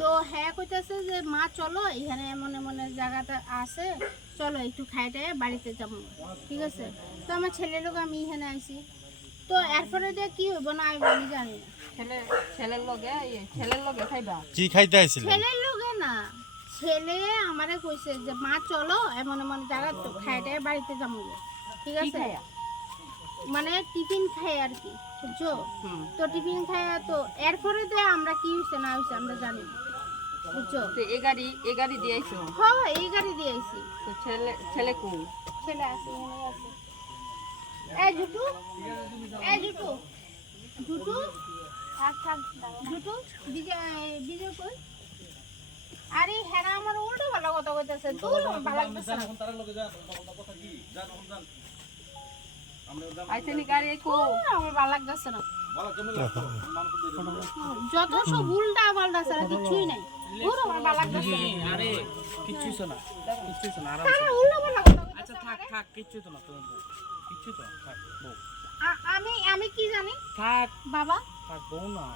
তো হ্যাঁ কইতাছে যে মা চলো এখানে এমন এমন জায়গাটা আছে চলো একটু খাইটে বাড়িতে যাব। ঠিক আছে? তো আমার ছেলের লোক আমি এখানে আইছি। তো এরপরে দিয়ে কি হইব না আমি জানি না। ছেলে ছেলের লগে ছেলের লগে খাইবা? কি খাইতে আইছিলেন? ছেলের লোকে না। ছেলে আমারে কইছে যে মা চলো এমন এমন জায়গা তো খাইটে বাড়িতে যাব। ঠিক আছে? মানে টিফিন খাই আর কি বুঝছ? তো টিফিন খাই তো এরপরে দিয়ে আমরা কি হইছে না হইছে আমরা জানি না। বুঝছ? তো এ গাড়ি এ গাড়ি দিয়েছ? হ্যাঁ এই গাড়ি দিয়ে আইছি তো ছেলে ছেলে কোন? ছেলে আছে এখানে আছে। এই জুটু এই জুটু জুটু থাক থাক জুটু বিজয় বিজয় কই? আরে হ্যাঁ আমার উল্টো ভালো কথা কইতেছে তুই ভালো লাগতেছে না আইছে নি গাড়ি কো? আমার ভালো লাগতেছে না। যত সব উল্টা পাল্টা ছাড়া কিছুই নাই। আরে কিচ্ছু শোনা কিচ্ছু শোনা আরাম তাহলে উল্টো পাল্টা কথা কইতেছে আচ্ছা থাক থাক কিচ্ছু তো না তুমি। কিচ্ছু তো থাক বউ। আমি আমি কি জানি? থাক। বাবা? থাক বউ না।